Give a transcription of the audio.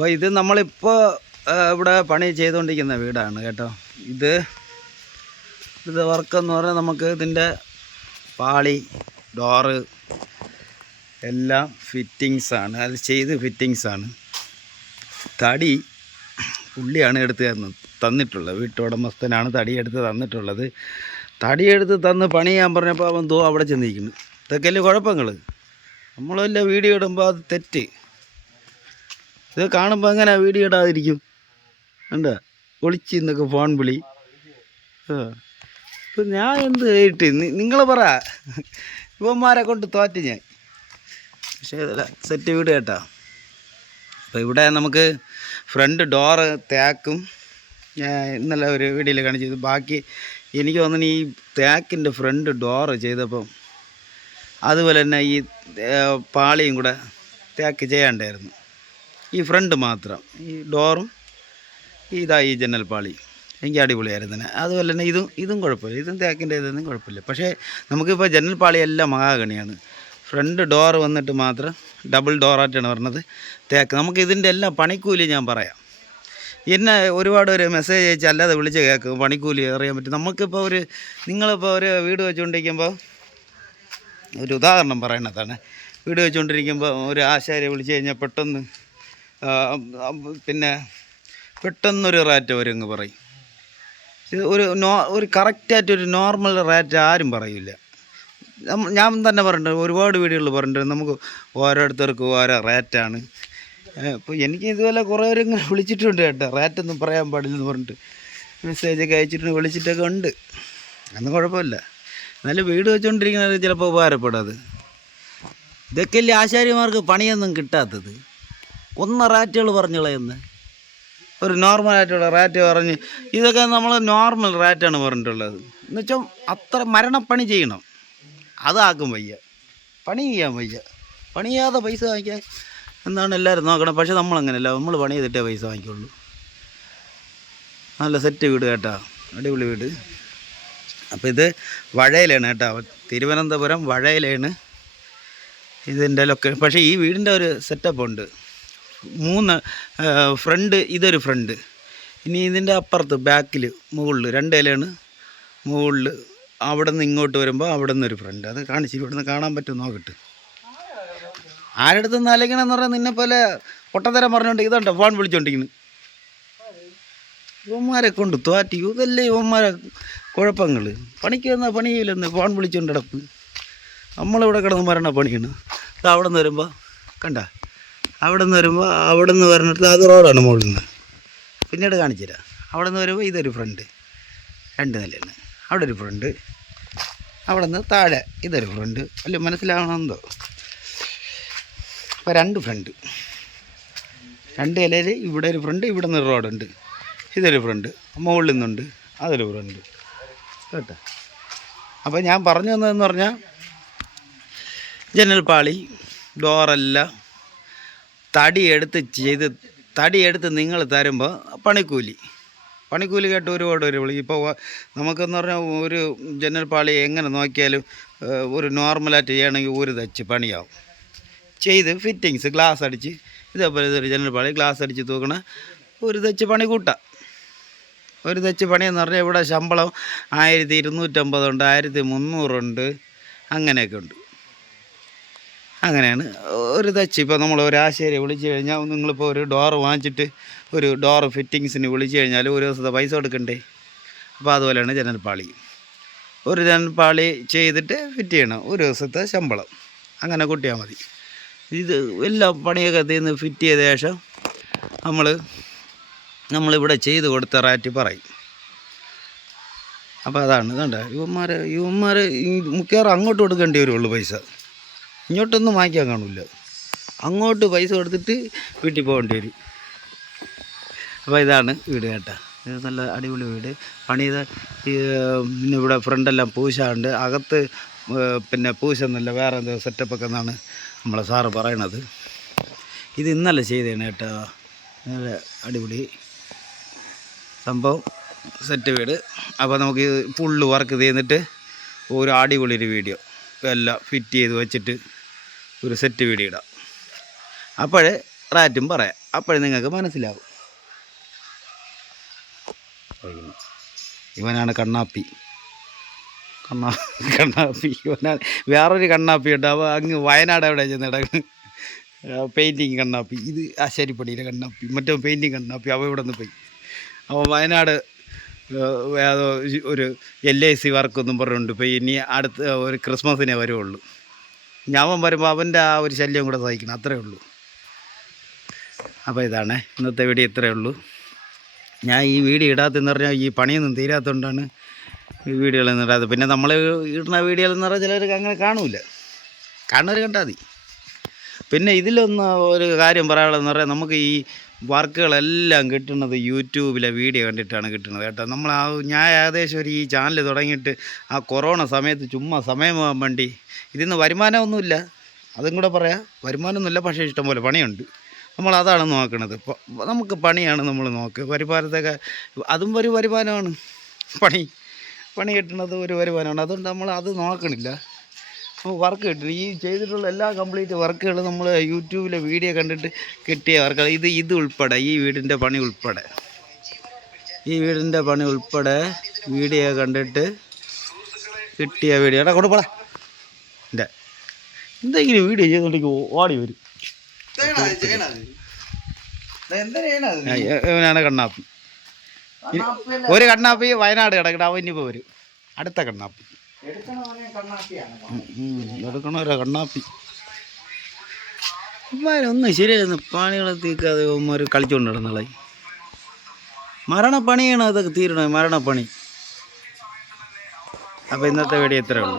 അപ്പോൾ ഇത് നമ്മളിപ്പോൾ ഇവിടെ പണി ചെയ്തുകൊണ്ടിരിക്കുന്ന വീടാണ് കേട്ടോ. ഇത് വർക്കെന്ന് പറഞ്ഞാൽ നമുക്ക് ഇതിൻ്റെ പാളി, ഡോറ് എല്ലാം ഫിറ്റിങ്സാണ്. അത് ചെയ്ത് ഫിറ്റിങ്സാണ്. തടി പുള്ളിയാണ് എടുത്ത് തന്നിട്ടുള്ളത്. വീട്ടുടമസ്ഥനാണ് തടിയെടുത്ത് തന്നിട്ടുള്ളത്. തടിയെടുത്ത് തന്ന് പണി ചെയ്യാൻ പറഞ്ഞപ്പോൾ അവൻ അവിടെ ചെന്നിരിക്കുന്നു. ഇതൊക്കെയല്ലേ കുഴപ്പങ്ങൾ. നമ്മളെല്ലാം വീഡിയോ ഇടുമ്പോൾ അത് തെറ്റ്. ഇത് കാണുമ്പോൾ എങ്ങനെ വീഡിയോ ഇടാതിരിക്കും? എന്താ ഒളിച്ച് ഇന്നൊക്കെ ഫോൺ വിളി. ഇപ്പം ഞാൻ എന്ത് കേട്ട് നിങ്ങൾ പറ. ഇവന്മാരെ കൊണ്ട് തോറ്റ് ഞാൻ. പക്ഷേ സെറ്റ് വീട് കേട്ടോ. അപ്പോൾ ഇവിടെ നമുക്ക് ഫ്രണ്ട് ഡോറ് തേക്കും ഞാൻ ഇന്നലെ ഒരു വീഡിയോയിൽ കാണിച്ചത്. ബാക്കി എനിക്ക് തോന്നുന്നു ഈ തേക്കിൻ്റെ ഫ്രണ്ട് ഡോറ് ചെയ്തപ്പം അതുപോലെ തന്നെ ഈ പാളിയും കൂടെ തേക്ക് ചെയ്യാണ്ടായിരുന്നു. ഈ ഫ്രണ്ട് മാത്രം, ഈ ഡോറും ഈ ജനൽ പാളി എനിക്ക് അടിപൊളിയായിരുന്നു തന്നെ. അതുപോലെ തന്നെ ഇതും കുഴപ്പമില്ല. ഇതും തേക്കിൻ്റെ ഇതൊന്നും കുഴപ്പമില്ല. പക്ഷേ നമുക്കിപ്പോൾ ജനൽ പാളിയെല്ലാം മഹാഗണിയാണ്. ഫ്രണ്ട് ഡോറ് വന്നിട്ട് മാത്രം ഡബിൾ ഡോറായിട്ടാണ് പറഞ്ഞത് തേക്ക്. നമുക്ക് ഇതിൻ്റെ എല്ലാം പണിക്കൂലി ഞാൻ പറയാം. എന്നെ ഒരുപാട് ഒരു മെസ്സേജ് അയച്ച് അല്ലാതെ വിളിച്ച് കേൾക്കും പണിക്കൂലി അറിയാൻ പറ്റും. നമുക്കിപ്പോൾ നിങ്ങളിപ്പോൾ ഒരു വീട് വെച്ചുകൊണ്ടിരിക്കുമ്പോൾ ഒരു ഉദാഹരണം പറയണതാണ്. വീട് വെച്ചുകൊണ്ടിരിക്കുമ്പോൾ ഒരു ആശാരിയെ വിളിച്ച് കഴിഞ്ഞാൽ പെട്ടെന്നൊരു റേറ്റ് അവരങ്ങ് പറയും. ഒരു കറക്റ്റായിട്ടൊരു നോർമൽ റേറ്റ് ആരും പറയില്ല. ഞാൻ തന്നെ പറഞ്ഞിട്ടുണ്ട്, ഒരുപാട് വീടുകളിൽ പറഞ്ഞിട്ടുണ്ട്, നമുക്ക് ഓരോരുത്തർക്കും ഓരോ റേറ്റാണ്. ഇപ്പോൾ എനിക്ക് ഇതുപോലെ കുറേ പേരിങ്ങനെ വിളിച്ചിട്ടുണ്ട് കേട്ടോ. റേറ്റൊന്നും പറയാൻ പാടില്ലെന്ന് പറഞ്ഞിട്ട് മെസ്സേജൊക്കെ അയച്ചിട്ട് വിളിച്ചിട്ടൊക്കെ ഉണ്ട്. അതൊന്നും കുഴപ്പമില്ല. എന്നാലും വീട് വെച്ചുകൊണ്ടിരിക്കുന്നത് ചിലപ്പോൾ ഉപകാരപ്പെടാത്. ഇതൊക്കെയല്ലേ ആശാരിമാർക്ക് പണിയൊന്നും കിട്ടാത്തത്. റേറ്റുകൾ പറഞ്ഞു കളയുന്നത്. ഒരു നോർമലായിട്ടുള്ള റേറ്റ് പറഞ്ഞ് ഇതൊക്കെ നമ്മൾ നോർമൽ റേറ്റാണ് പറഞ്ഞിട്ടുള്ളത്. എന്നുവെച്ചാൽ അത്ര മരണപ്പണി ചെയ്യണം. അതാക്കും വയ്യ, പണി ചെയ്യാൻ വയ്യ. പണി ചെയ്യാതെ പൈസ വാങ്ങിക്കാൻ എന്താണ് എല്ലാവരും നോക്കണം. പക്ഷെ നമ്മളങ്ങനെയല്ല, നമ്മൾ പണി ചെയ്തിട്ടേ പൈസ വാങ്ങിക്കുള്ളൂ. നല്ല സെറ്റ് വീട് കേട്ടോ, അടിപൊളി വീട്. അപ്പോൾ ഇത് വഴയിലാണ് കേട്ടോ, തിരുവനന്തപുരം വഴയിലാണ് ഇതിൻ്റെ ലൊക്കേഷൻ. പക്ഷേ ഈ വീടിൻ്റെ ഒരു സെറ്റപ്പ് ഉണ്ട്. 3 ഫ്രണ്ട്, ഇതൊരു ഫ്രണ്ട്. ഇനി ഇതിൻ്റെ അപ്പുറത്ത് ബാക്കിൽ മുകളിൽ 2 ഇലയാണ് മുകളിൽ. അവിടെ നിന്ന് ഇങ്ങോട്ട് വരുമ്പോൾ അവിടെ നിന്നൊരു ഫ്രണ്ട്. അത് കാണിച്ച് ഇവിടെ നിന്ന് കാണാൻ പറ്റും നോക്കിട്ട്. ആരടുത്തുനിന്ന് അലക്കണമെന്ന് പറഞ്ഞാൽ നിന്നെപ്പോലെ പൊട്ടത്തരം പറഞ്ഞുകൊണ്ട് ഇതുണ്ടോ ഫോൺ വിളിച്ചോണ്ടിരിക്കുന്നു. ഇവന്മാരെ കൊണ്ട് തോറ്റി. ഇതല്ലേ ഇവന്മാരെ കുഴപ്പങ്ങൾ. പണിക്ക് വന്നാൽ പണിയില്ലെന്ന് ഫോൺ വിളിച്ചുകൊണ്ട് കിടപ്പ്. നമ്മളിവിടെ കിടന്ന് മരണ പണിയാണ്. അത് അവിടെ നിന്ന് വരുമ്പോൾ കണ്ട, അവിടെ നിന്ന് പറഞ്ഞിട്ട് അത് റോഡാണ് മുകളിൽ നിന്ന്. പിന്നീട് കാണിച്ചു തരാം. അവിടെ നിന്ന് വരുമ്പോൾ ഇതൊരു ഫ്രണ്ട്, 2 നിലയാണ്. അവിടെ ഒരു ഫ്രണ്ട്, അവിടെ നിന്ന് താഴെ ഇതൊരു ഫ്രണ്ട്. അല്ല മനസ്സിലാവണമെന്തോ. അപ്പോൾ 2 ഫ്രണ്ട്, 2 ഇലയിൽ ഇവിടെ ഒരു ഫ്രണ്ട്, ഇവിടെ നിന്ന് റോഡുണ്ട്. ഇതൊരു ഫ്രണ്ട്, മുകളിൽ നിന്നുണ്ട്, അതൊരു ഫ്രണ്ട് കേട്ടോ. അപ്പോൾ ഞാൻ പറഞ്ഞു തന്നതെന്ന് പറഞ്ഞാൽ ജനൽ പാളി, ഡോറെല്ലാം തടിയെടുത്ത് നിങ്ങൾ തരുമ്പോൾ പണിക്കൂലി കേട്ട് ഒരുപാട് പേര് വിളിക്കും. ഇപ്പോൾ നമുക്കെന്ന് പറഞ്ഞാൽ ഒരു ജനൽ പാളി എങ്ങനെ നോക്കിയാലും ഒരു നോർമലായിട്ട് ചെയ്യണമെങ്കിൽ ഒരു തച്ച് പണിയാവും. ചെയ്ത് ഫിറ്റിങ്സ് ഗ്ലാസ് അടിച്ച് ഇതേപോലെ ഇതൊരു ജനൽ പാളി ഗ്ലാസ് അടിച്ച് തൂക്കണ ഒരു തച്ച് പണി കൂട്ടാം. ഒരു തച്ച് പണിയെന്ന് പറഞ്ഞാൽ ഇവിടെ ശമ്പളം 1250 ഉണ്ട്, 1300 ഉണ്ട്, അങ്ങനെയൊക്കെ ഉണ്ട്. അങ്ങനെയാണ് ഒരു തച്ച്. ഇപ്പോൾ നമ്മൾ ഒരു ആശാരിയെ വിളിച്ച് കഴിഞ്ഞാൽ, നിങ്ങളിപ്പോൾ ഒരു ഡോറ് വാങ്ങിച്ചിട്ട് ഒരു ഡോറ് ഫിറ്റിങ്സിന് വിളിച്ച് കഴിഞ്ഞാൽ ഒരു ദിവസത്തെ പൈസ കൊടുക്കണ്ടേ? അപ്പോൾ അതുപോലെയാണ് ജനൽപ്പാളി. ഒരു ജനൽപ്പാളി ചെയ്തിട്ട് ഫിറ്റ് ചെയ്യണം, ഒരു ദിവസത്തെ ശമ്പളം. അങ്ങനെ കൂട്ടിയാൽ മതി. ഇത് എല്ലാം പണിയൊക്കെ തീർന്ന് ഫിറ്റ് ചെയ്ത ശേഷം നമ്മളിവിടെ ചെയ്ത് കൊടുത്ത റേറ്റ് പറയും. അപ്പോൾ അതാണ് കണ്ട. ഇവന്മാർ മിക്കവാറും അങ്ങോട്ട് കൊടുക്കേണ്ടി വരുള്ളൂ പൈസ. ഇങ്ങോട്ടൊന്നും വാങ്ങിക്കാൻ കാണില്ല. അങ്ങോട്ട് പൈസ കൊടുത്തിട്ട് വീട്ടിൽ പോകേണ്ടി വരും. അപ്പോൾ ഇതാണ് വീട് കേട്ടോ. ഇത് നല്ല അടിപൊളി വീട്. പണിത പിന്നെ ഇവിടെ ഫ്രണ്ടെല്ലാം പൂശാണ്ട്, അകത്ത് പിന്നെ പൂശെന്നല്ല വേറെ എന്തോ സെറ്റപ്പൊക്കെ എന്നാണ് നമ്മളെ സാറ് പറയണത്. ഇത് ഇന്നലെ ചെയ്തതാണ് കേട്ടോ. നല്ല അടിപൊളി സംഭവം, സെറ്റ് വീട്. അപ്പോൾ നമുക്ക് ഫുള്ള് വർക്ക് ചെയ്തിട്ട് ഒരു അടിപൊളി ഒരു വീഡിയോ എല്ലാം ഫിറ്റ് ചെയ്ത് വെച്ചിട്ട് ഒരു സെറ്റ് വീഡിയോ ഇടാം. അപ്പോഴേ റേറ്റും പറയാം. അപ്പോഴും നിങ്ങൾക്ക് മനസ്സിലാവും. ഇവനാണ് കണ്ണാപ്പി. കണ്ണാപ്പി ഇവനാണ്. വേറൊരു കണ്ണാപ്പി ഉണ്ട്, അവ അങ്ങ് വയനാട് എവിടെ ചെന്നിടങ്ങ് പെയിൻറ്റിങ് കണ്ണാപ്പി. ഇത് ആശാരിപ്പടിയിലെ കണ്ണാപ്പി, മറ്റോ പെയിൻറ്റിങ് കണ്ണാപ്പി. അവ ഇവിടെ നിന്ന് പോയി. അപ്പോൾ വയനാട് ഏതോ ഒരു LIC വർക്കൊന്നും പറഞ്ഞുകൊണ്ട് ഇപ്പോൾ ഇനി അടുത്ത ഒരു ക്രിസ്മസിനെ വരുള്ളൂ. ഞാൻ വരുമ്പോൾ അവൻ്റെ ആ ഒരു ശല്യം കൂടെ സഹിക്കണം, അത്രേ ഉള്ളൂ. അപ്പോൾ ഇതാണ് ഇന്നത്തെ വീഡിയോ, ഇത്രയേ ഉള്ളൂ. ഞാൻ ഈ വീഡിയോ ഇടാത്തെന്ന് പറഞ്ഞാൽ ഈ പണിയൊന്നും തീരാത്തതുകൊണ്ടാണ് ഈ വീഡിയോകളൊന്നും ഇടാത്തത്. പിന്നെ നമ്മൾ ഇടുന്ന വീഡിയോകളെന്ന് പറഞ്ഞാൽ ചിലർക്ക് അങ്ങനെ കാണൂല, കാണുന്നവർ കണ്ടാൽ മതി. പിന്നെ ഇതിലൊന്ന് ഒരു കാര്യം പറയാനുള്ളതെന്ന് പറഞ്ഞാൽ നമുക്ക് ഈ വർക്കുകളെല്ലാം കിട്ടുന്നത് യൂട്യൂബിലെ വീഡിയോ കണ്ടിട്ടാണ് കിട്ടുന്നത് കേട്ടോ. ഞാൻ ഏകദേശം ഒരു ഈ ചാനൽ തുടങ്ങിയിട്ട് ആ കൊറോണ സമയത്ത് ചുമ്മാ സമയം പോകാൻ വേണ്ടി, ഇതിന്ന് വരുമാനമൊന്നുമില്ല, അതും കൂടെ പറയാം. വരുമാനമൊന്നുമില്ല, പക്ഷേ ഇഷ്ടംപോലെ പണിയുണ്ട്. നമ്മളതാണ് നോക്കണത്. ഇപ്പോൾ നമുക്ക് പണിയാണ് നമ്മൾ നോക്കുക. വരുമാനത്തൊക്കെ അതും ഒരു വരുമാനമാണ്. പണി കിട്ടുന്നത് ഒരു വരുമാനമാണ്. അതുകൊണ്ട് നമ്മൾ അത് നോക്കണില്ല. വർക്ക് കിട്ടും. ഈ ചെയ്തിട്ടുള്ള എല്ലാ കംപ്ലീറ്റ് വർക്കുകളും നമ്മൾ യൂട്യൂബിലെ വീഡിയോ കണ്ടിട്ട് കിട്ടിയ വർക്കുകൾ. ഇത് ഉൾപ്പെടെ ഈ വീടിൻ്റെ പണി ഉൾപ്പെടെ വീഡിയോ കണ്ടിട്ട് കിട്ടിയ വീഡിയോ. എടാ കൊടുപ്പടാ, എൻ്റെ എന്തെങ്കിലും വീഡിയോ ചെയ്തുകൊണ്ടെങ്കിൽ ഓടി വരും. ഇവനാണ് കണ്ണാപ്പി. ഒരു കണ്ണാപ്പി വയനാട് കിടക്കണ, അവൻ ഇനിയിപ്പോൾ വരും അടുത്ത കണ്ണാപ്പി. എടുക്കണോരോ കണ്ണാപ്പി. ഒന്നും ശരിയായിരുന്നു. പണികളെ തീക്കാതെ ഒരു കളിച്ചുകൊണ്ട് നടന്നുള്ളത് മരണപ്പണിയാണ്. അതൊക്കെ തീരണോ മരണപ്പണി. അപ്പോൾ ഇന്നത്തെ വീഡിയോ ഇത്രയേ ഉള്ളൂ.